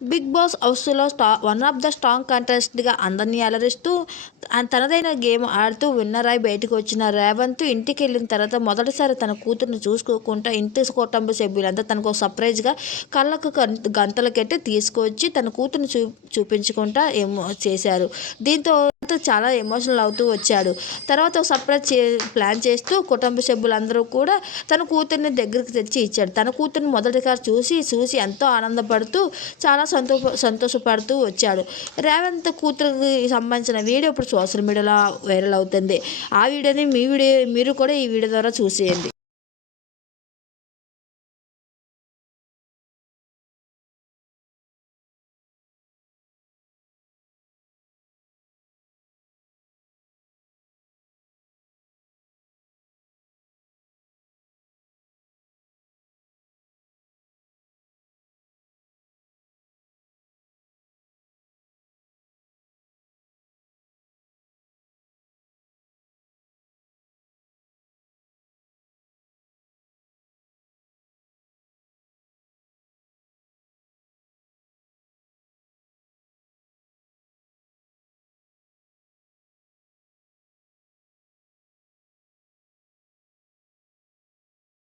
Big boss హౌస్లో స్టా one of the strong కంటెస్ట్గా అందరినీ అలరిస్తూ తనదైన గేమ్ ఆడుతూ విన్నర్ అయి బయటకు వచ్చిన రేవంత్ ఇంటికి వెళ్ళిన తర్వాత మొదటిసారి తన కూతుర్ని చూసుకోకుండా ఇంటి కుటుంబ సభ్యులంతా తనకు సర్ప్రైజ్గా కళ్ళకు గం- కట్టి తీసుకొచ్చి తన కూతుర్ని చూ చూపించుకుంటా ఏమో చేశారు. దీంతో చాలా ఎమోషనల్ అవుతూ వచ్చాడు. తర్వాత ఒక సర్ప్రైజ్ చే ప్లాన్ చేస్తూ కుటుంబ సభ్యులందరూ కూడా తన కూతుర్ని దగ్గరికి తెచ్చి ఇచ్చాడు. తన కూతుర్ని మొదటిసారి చూసి చూసి ఎంతో ఆనందపడుతూ చాలా సంతోష సంతోషపడుతూ వచ్చాడు. రేవంత్ కూతురికి సంబంధించిన వీడియో ఇప్పుడు సోషల్ మీడియాలో వైరల్ అవుతుంది. ఆ వీడియోని మీ వీడియో మీరు కూడా ఈ వీడియో ద్వారా చూసేయండి.